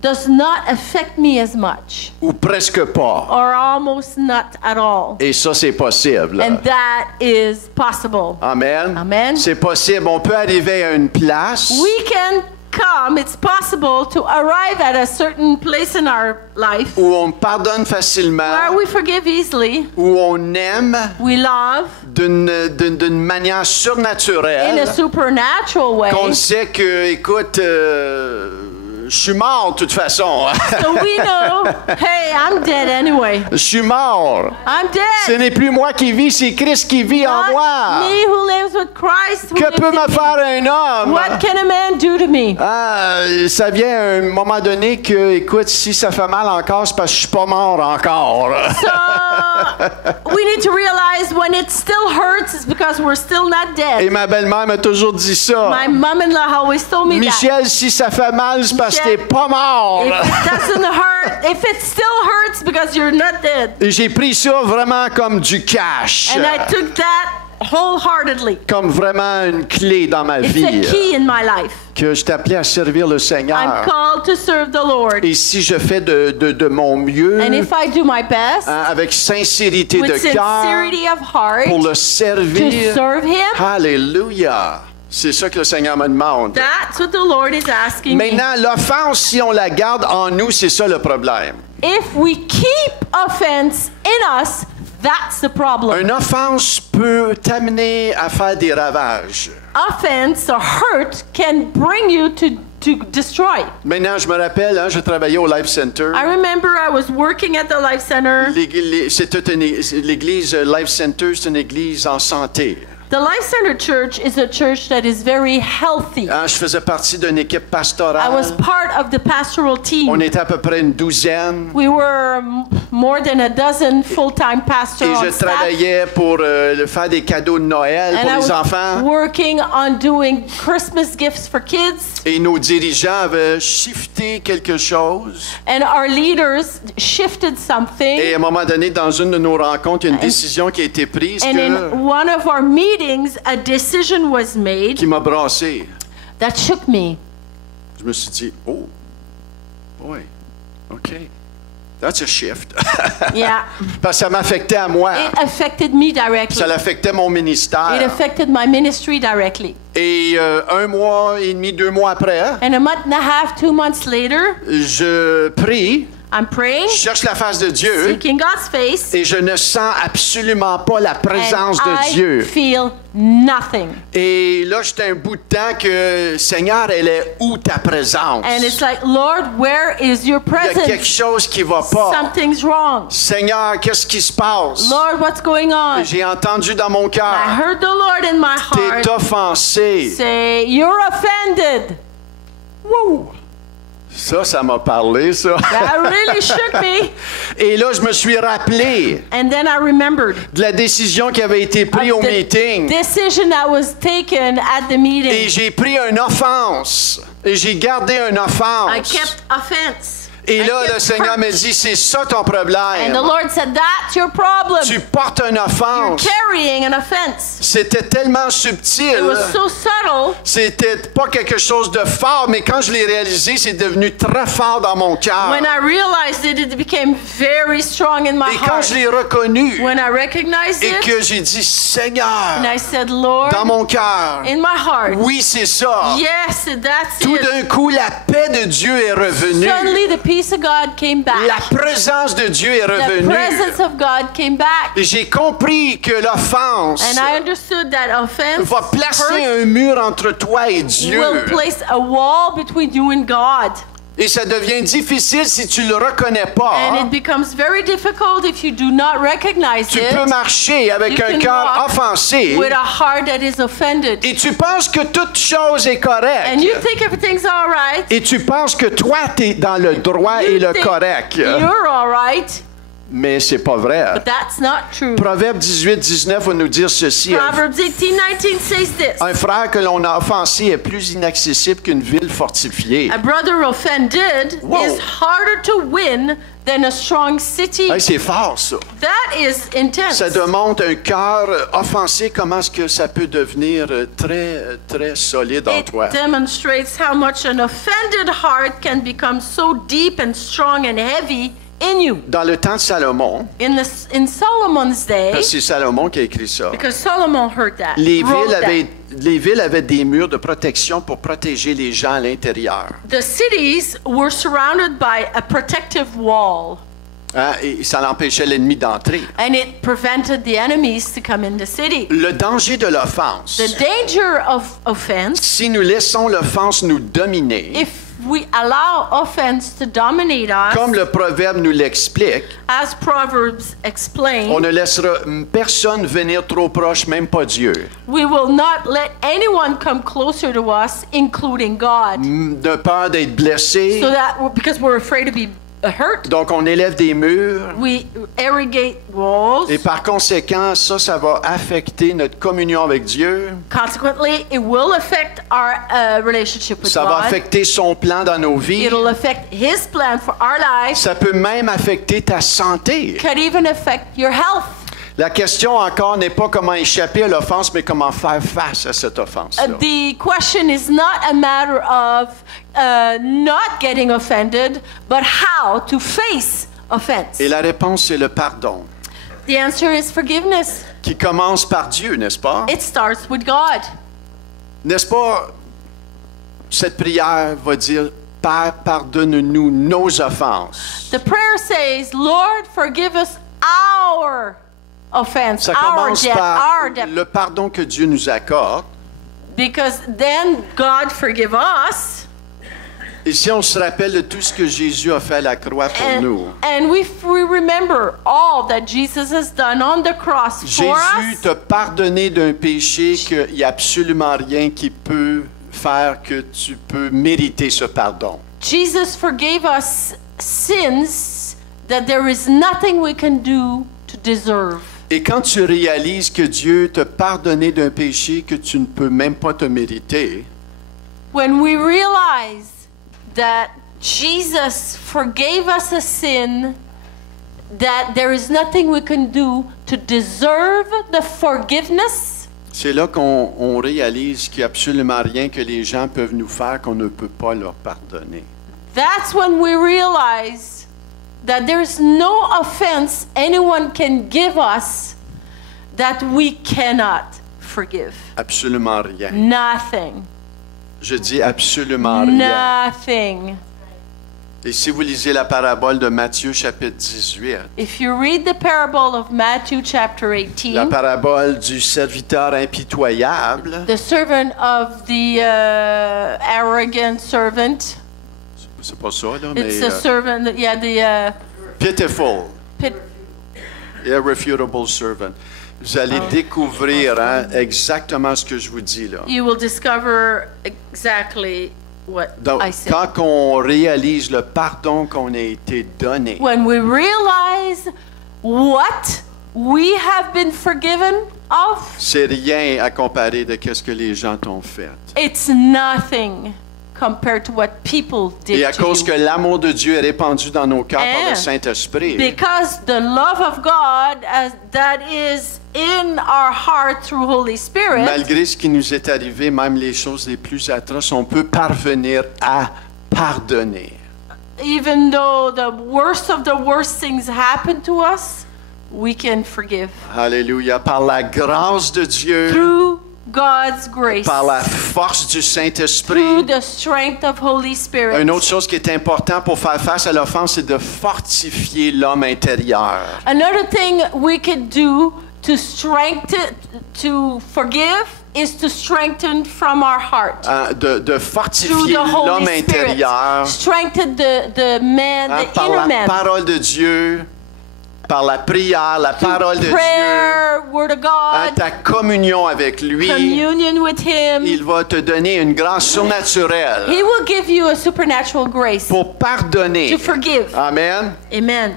does not affect me as much, Ou presque pas. or almost not at all? Et ça, c'est possible. And that is possible. Amen. Amen. C'est possible. On peut arriver à une place We can come, it's possible to arrive at a certain place in our life où on pardonne where facilement, we forgive easily, où on aime we love d'une manière in a surnaturelle, supernatural way. qu'on sait que, écoute, je suis mort de toute façon. So we know, hey, I'm dead anyway. Je suis mort. I'm Ce dead. n'est plus moi qui vis, c'est Christ qui vit en Not moi. me who lives with Christ. Who Que lives peut in me me. faire un homme? What can a man do to me? Ah, ça vient à un moment donné que, écoute, si ça fait mal encore, c'est parce que je suis pas mort encore. So we need to realize when it still hurts, it's because we're still not Et dead. ma belle-mère m'a toujours dit ça. My mom-in-law always told me that. Michel, si ça fait mal, c'est parce que t'es Michel, pas mort. If it doesn't hurt, if it still hurts, because you're not dead. Et j'ai pris ça vraiment comme du cash. And I took that wholeheartedly. Comme vraiment une clé dans ma It's vie. a key in my life. Que je t'appelais à servir le I'm Seigneur. called to serve the Lord. Et si je fais de mon mieux, And if I do my best, hein, avec sincérité with de cœur, sincerity of heart, pour le to servir, serve Him, alléluia. C'est ça que le Seigneur me demande. that's what the Lord is asking me. Maintenant, l'offense, si on la garde en nous, c'est ça le problème. If we keep offense in us, that's the problem. Une offense peut t'amener à faire des ravages. Offense or hurt can bring you to destroy. Maintenant, je me rappelle, hein, je travaillais au Life Center. I remember I was working at the Life Center. L'église Life Center, c'est une église en santé. The Life Center Church is a church that is very healthy. Hein, je faisais partie d'une équipe I pastorale. was part of the pastoral On team. était à peu près une douzaine. We were more than a dozen full-time pastors Et on je staff. travaillais pour faire des cadeaux de Noël And pour I les was enfants. working on doing Christmas gifts for kids. Et nos dirigeants avaient shifté quelque chose. And our leaders shifted Et something. à un moment donné, dans une de nos rencontres, il y a une décision qui a été prise And in one of our meetings, a decision was qui made m'a brassé. that shook me. Je me suis dit, oh, boy, OK. That's a shift. Yeah. Parce que ça m'affectait à moi. It affected me directly. Ça affectait mon It ministère. affected my ministry directly. Et un mois et demi, 2 mois après, And a month and a half, 2 months later, je prie I'm praying, je cherche la face de Dieu seeking God's face, et je ne sens absolument pas la présence and de I Dieu. feel nothing. Et là, j'étais un bout de temps que, Seigneur, elle est où ta présence? And it's like, Lord, where is your Il y a quelque presence? chose qui va pas. Something's wrong. Seigneur, qu'est-ce qui se passe? Lord, what's going on? J'ai entendu dans mon I cœur, heard the Lord in my heart t'es offensé. say, you're offended. Wouh! Ça m'a parlé, ça. That really shook me. Et là, je me suis rappelé And then I remembered de la décision qui avait été prise au of the meeting. decision that was taken at the Et meeting. j'ai pris une offense. Et j'ai gardé une I offense. kept offense. Et I là, kept le Seigneur hurt. me dit, c'est ça ton And problème. the Lord said, that's your problem. Tu portes une You're offense. carrying an offense. C'était tellement It subtil. was so subtle. C'était pas quelque chose de fort, mais quand je l'ai réalisé, c'est devenu très fort dans mon cœur. When I realized it, it became very strong in my Et quand heart. je l'ai reconnu When I recognized et it, que j'ai dit, Seigneur, and I said, Lord, dans mon cœur, in my heart, oui, c'est ça. yes, that's Tout it. d'un coup, la paix de Dieu est revenue. Suddenly, the peace of God came back. La présence de Dieu est The revenue. presence of God came back. Et j'ai compris que l'offense And I understood that offense va placer hurt un mur entre toi et Dieu. will place a wall between you and God. Et ça devient difficile si tu le reconnais pas. And it becomes very difficult if you do not recognize Tu it peux marcher avec You un can cœur walk offensé with a heart that is offended. et tu penses que toute chose est correcte. And you think everything's all right. Et tu penses que toi, tu es dans le droit et You le think correct. You're all right. Mais c'est pas vrai. But that's not true. Proverbe 18-19 va nous dire ceci. Proverbs 18:19 says this. Un frère que l'on a offensé est plus inaccessible qu'une ville fortifiée. A brother offended Whoa. is harder to win than a strong city. Hey, c'est fort, ça. That is intense. Ça démontre un cœur offensé, comment est-ce que ça peut devenir très solide en It toi. demonstrates how much an offended heart can become so deep and strong and heavy in you. Dans le temps de Salomon, In Solomon's day, parce que c'est Salomon qui a écrit ça, because Solomon heard that, les wrote villes avaient des murs de protection pour protéger les gens à l'intérieur. the cities were surrounded by a protective wall, Hein, et ça l'empêchait l'ennemi d'entrer. and it prevented the enemies to come in the city. Le danger de l'offense, The danger of offense, si nous laissons l'offense nous dominer, if we allow offense to dominate us, comme le proverbe nous l'explique, as Proverbs explain, on ne laissera personne venir trop proche, même pas Dieu. we will not let anyone come closer to us, including God, De peur d'être blessé, so that because we're afraid to be hurt, donc on élève des murs. we irrigate walls. Et par conséquent, ça va affecter notre communion avec Dieu. Consequently, it will affect our relationship with Ça va God. affecter son plan dans nos vies. It'll affect His plan for our lives. Ça peut même affecter ta santé. It could even affect your health. La question encore n'est pas comment échapper à l'offense, mais comment faire face à cette offense. The question is not a matter of not getting offended, but how to face offense. Et la réponse, c'est le pardon, The answer is forgiveness. qui commence par Dieu, n'est-ce pas? It starts with God. N'est-ce pas? Cette prière va dire, Père, pardonne-nous nos offenses. The prayer says, Lord, forgive us our offense, Ça our commence debt, par our debt. le pardon que Dieu nous accorde. Because then God forgive us. Et si on se rappelle de tout ce que Jésus a fait à la croix pour nous, And if we remember all that Jesus has done on the cross for Jésus us, t'a pardonné d'un péché qu'il n'y a absolument rien qui peut faire que tu peux mériter ce pardon. Jesus forgave us sins that there is nothing we can do to deserve. Et quand tu réalises que Dieu t'a pardonné d'un péché que tu ne peux même pas te mériter, When we realize that Jesus forgave us a sin that there is nothing we can do to deserve the forgiveness, c'est là qu'on réalise qu'il n'y a absolument rien que les gens peuvent nous faire qu'on ne peut pas leur pardonner. that's when we realize that there's no offense anyone can give us that we cannot forgive. Absolument rien. Mm. Nothing. Je dis absolument rien. Nothing. Et si vous lisez la parabole de Matthieu chapitre 18, If you read the parable of Matthew chapter la 18, parabole du serviteur impitoyable, the servant of the arrogant servant, c'est pas ça, là, mais it's a servant, the pitiful, pit, irrefutable servant. Vous allez découvrir exactement ce que je vous dis là. you will discover exactly what Donc, I said. quand on réalise le pardon qu'on a été donné, When we realize what we have been forgiven of, c'est rien à comparer de ce que les gens t'ont fait. it's nothing compared to what people Et did à to cause que you. l'amour de Dieu est répandu dans nos cœurs par And le Saint-Esprit, Because the love of God that is in our heart through Holy Spirit, malgré ce qui nous est arrivé, même les choses les plus atroces, on peut parvenir à pardonner. even though the worst of the worst things happen to us, we can forgive. Alléluia. Par la grâce de Dieu, Through God's grace, par la force du through Saint-Esprit. the strength of Holy Spirit. Une autre chose qui est importante pour faire face à l'offense, c'est de fortifier l'homme intérieur. Another thing we could do to strengthen, to forgive, is to strengthen from our heart. De Through fortifier the Holy l'homme Spirit. intérieur Strengthen the man, the par inner la man. parole de Dieu, par la prière, la parole de Dieu, Prayer, Word of God, ta communion avec lui. communion with Him. Il va te donner une grâce surnaturelle He will give you a supernatural grace pour pardonner. to forgive. Amen. Amen.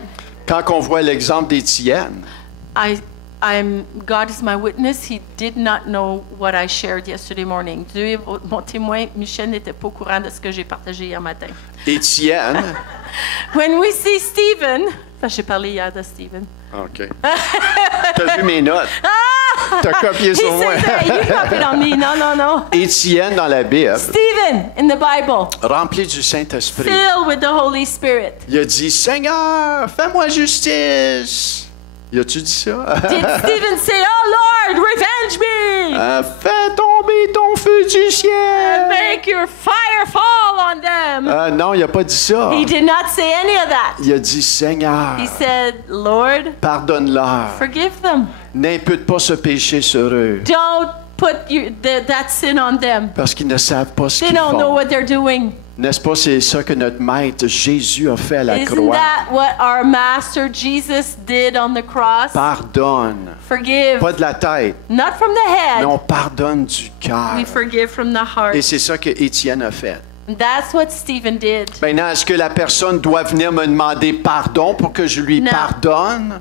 Quand on voit l'exemple d'Étienne, God is my witness. He did not know what I shared yesterday morning. Dieu est mon témoin. Michel n'était pas au courant de ce que j'ai partagé hier matin. Étienne, When we see Stephen, j'ai parlé hier de Stephen. OK. T'as vu mes notes? T'as copié He sur moi. says that you copied on me. No, no, no. Étienne dans la Bible, Stephen in the Bible, rempli du Saint-Esprit, filled with the Holy Spirit. il a dit, Seigneur, fais-moi justice. Y a-tu dit ça? Did Stephen say, "Oh Lord, revenge me"? Fais tomber ton feu du And ciel. make your fire fall on them. Non, il a pas dit ça. He did not say any of that. Il a dit, Seigneur, He said, Lord, pardonne-leur. forgive them. N'impute pas ce péché sur eux, Don't put that sin on them. parce qu'ils ne savent pas ce They qu'ils don't know font. what they're doing. N'est-ce pas, c'est ça que notre Maître Jésus a fait à la Isn't croix. that what our Master Jesus did on the cross? Pardonne. Forgive. Pas de la tête, Not from the mais head. on pardonne du cœur. We forgive from the heart. Et c'est ça que Étienne a fait. That's what Stephen did. Maintenant, est-ce que la personne doit venir me demander pardon pour que je lui Non. pardonne?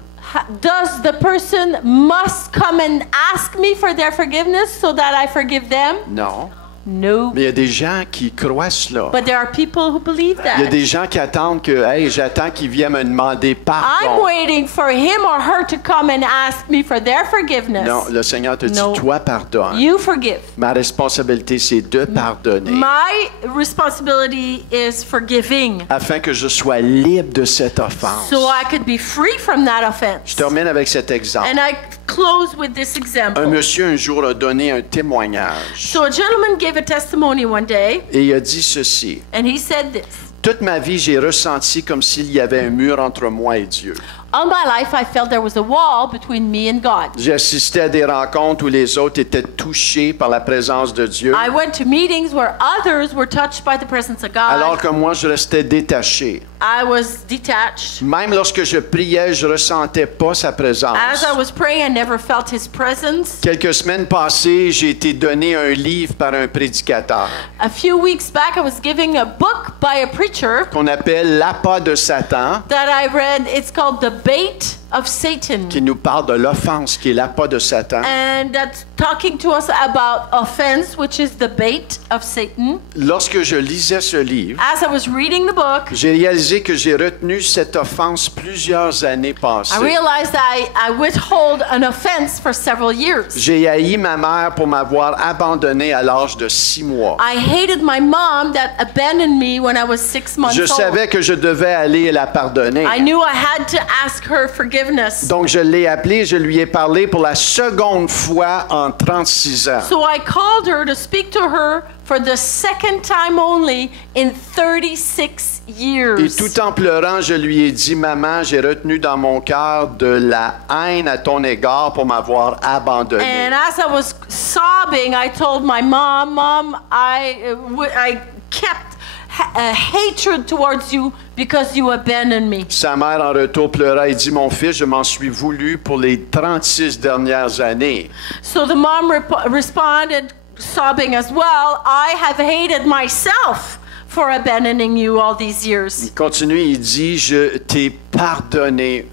Does the person must come and ask me for their forgiveness so that I forgive them? Non. No. Mais il y a des gens qui croient cela. But there are people who believe Il y a that. des gens qui attendent que, hey, j'attends qu'il vienne me demander I'm pardon. waiting for him or her to come and ask me for their forgiveness. Non, le Seigneur te dit, No. toi, pardonne. You forgive. Ma responsabilité, c'est de pardonner My responsibility is forgiving afin que je sois libre de cette offense. so I could be free from that offense. Je termine avec cet exemple. And I close with this Un example. monsieur un jour a donné un témoignage So a gentleman gave a testimony one day et il a dit ceci. and he said this. Toute ma vie, j'ai ressenti comme s'il y avait un mur entre moi et Dieu. All my life I felt there was a wall between me and God. J'ai assisté à des rencontres où les autres étaient touchés par la présence de Dieu, I went to meetings where others were touched by the presence of alors God. que moi, je restais détaché. I was detached. Même lorsque je priais, je ressentais pas sa présence. As I was praying, I never felt His presence. Quelques semaines passées, j'ai été donné un livre par un prédicateur A few weeks back, I was giving a book by a preacher qu'on appelle L'appât de Satan, that I read. It's called The Bait of Satan. qui nous parle de l'offense qui est l'appât de Satan. And that's talking to us about offense, which is the bait of Satan. Lorsque je lisais ce livre, As I was reading the book, j'ai réalisé que j'ai retenu cette offense plusieurs années I passées. realized I withhold an offense for several years. J'ai haï ma mère pour m'avoir abandonné à l'âge de 6 mois. I hated my mom that abandoned me when I was 6 months Je old. savais que je devais aller la pardonner. I knew I had to ask her forgiveness. forgiveness. Donc, je l'ai appelée, je lui ai parlé pour la seconde fois en 36 ans. So I called her to speak to her for the second time only in 36 years. Et tout en pleurant, je lui ai dit, maman, j'ai retenu dans mon cœur de la haine à ton égard pour m'avoir abandonné. And as I was sobbing, I told my mom, I kept hatred towards you because you abandoned me. Sa mère en retour pleura et dit, mon fils, je m'en suis voulu pour les 36 dernières années. So the mom responded, sobbing as well, I have hated myself for abandoning you all these years. Il continue, il dit, je t'ai pardonné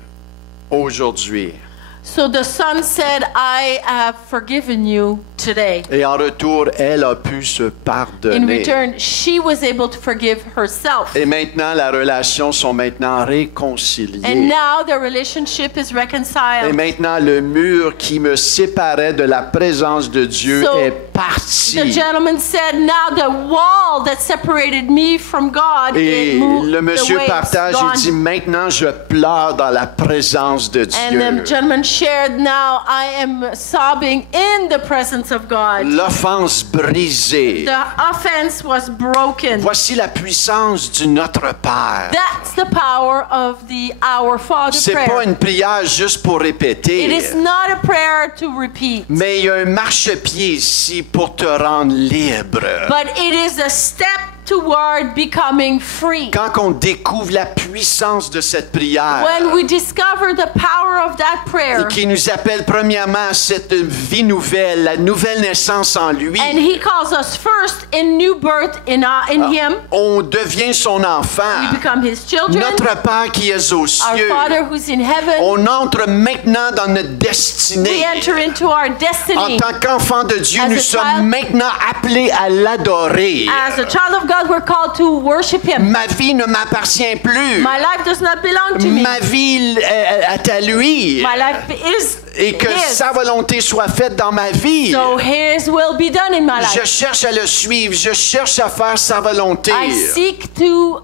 aujourd'hui. So the son said, I have forgiven you today. Et en retour, elle a pu se In pardonner. return, she was able to forgive herself. Et maintenant, la relation sont maintenant réconciliées. And now their relationship is Et reconciled. maintenant, le mur qui me séparait de la présence de Dieu So, est The parti. gentleman said, now the wall that separated me from God, Et it moved, le monsieur the way it's partage, gone. il dit, maintenant, je pleure dans la présence de And Dieu. the gentleman shared, now I am sobbing in the presence of God. L'offense brisée. The offense was broken. Voici la puissance du Notre Père. That's the power of the Our Father C'est pas prayer. une prière juste pour It répéter. is not a prayer to repeat, Mais il y a un marchepied ici pour te rendre libre. but it is a step toward becoming free. Quand on découvre la puissance de cette prière, When we discover the power of that prayer, et qui nous appelle premièrement à cette vie nouvelle, la nouvelle naissance en lui, and He calls us first in new birth in Him, on devient son we enfant. become His children. Notre Père qui est aux Our cieux. Father who's in heaven, On entre maintenant dans notre we destinée. enter into our En destiny. tant qu'enfant de Dieu, As nous a sommes child- maintenant appelés à l'adorer. As a child of God, we're called to worship Him. Ma vie ne m'appartient plus. My life does not belong to me. Ma vie est à lui. My life is Et que His. sa volonté soit faite dans ma vie. So His will be done in my Je life. cherche à le suivre. Je cherche à faire sa volonté. I seek to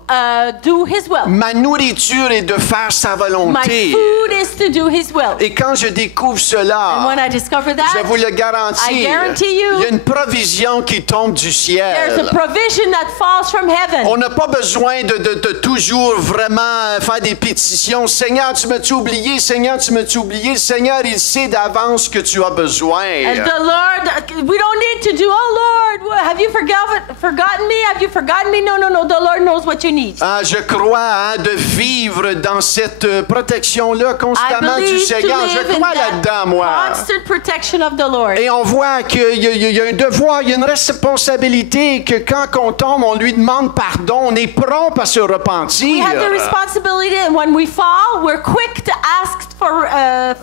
do His will. Ma nourriture est de faire sa My volonté. food is to do His will. Et quand je découvre And cela, when I discover that, je vous le garantis, I guarantee you, il y a une provision qui tombe du there's ciel. a provision that falls from heaven. On n'a pas besoin de toujours vraiment faire des pétitions. Seigneur, tu m'as-tu oublié? Seigneur, tu m'as-tu oublié? Le Seigneur, il sait d'avance que tu as besoin. And the Lord, we don't need to do, oh Lord, have you forgotten me? Have you forgotten me? No. The Lord knows what you need. Ah, je crois de vivre dans cette protection-là I constamment du believe to Seigneur. Je live in crois that là-dedans, moi. constant protection of the Lord. Et on voit qu'il y a un devoir, il y a une responsabilité que quand on tombe, on lui demande pardon. On est prompt à se We repentir. have the responsibility, and when we fall, we're quick to ask for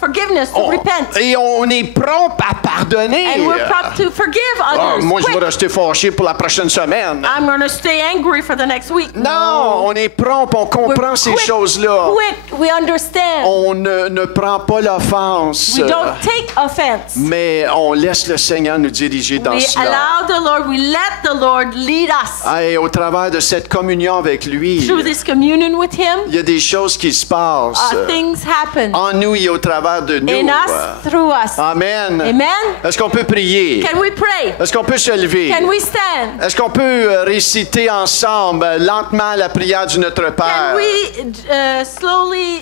forgiveness, to repent. Et on est prompt à pardonner. And we're prompt to forgive Ah, others. moi, je Quick. vais rester fâché pour la prochaine semaine. I'm going to stay angry for the next week. Non, on est prompt, on We're comprend ces quick, choses-là. Quick, we understand. On ne prend pas l'offense, We don't take offense. mais on laisse le Seigneur nous diriger dans We cela. allow the Lord, we let the Lord lead us. Ah, et au travers de cette communion avec lui, Through this communion with Him, il y a des choses qui se passent. things happen. En nous et au travers de nous. In us, through us. Amen. Amen. Est-ce qu'on peut prier? Can we pray? Est-ce qu'on peut se lever? Can we stand? Est-ce qu'on peut réciter ensemble lentement la prière du Notre Père? Can we slowly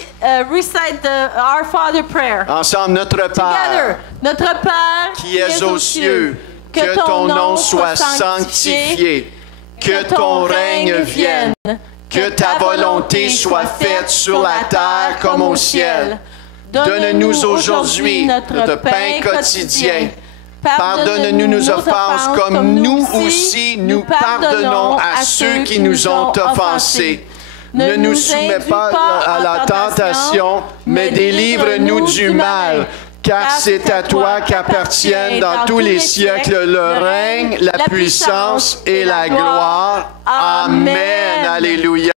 recite Our Father prayer? Ensemble, Notre Père, Together. Notre Père qui es aux cieux, que ton nom soit sanctifié, que ton règne vienne, que ta volonté soit faite sur la terre comme au ciel. Donne-nous aujourd'hui notre pain quotidien. Pardonne-nous nos offenses comme nous aussi nous pardonnons à ceux qui nous ont offensés. Ne nous soumets pas à la tentation, mais délivre-nous du mal. Car c'est à toi qu'appartiennent dans tous les siècles le règne, la puissance et la gloire. Amen. Alléluia.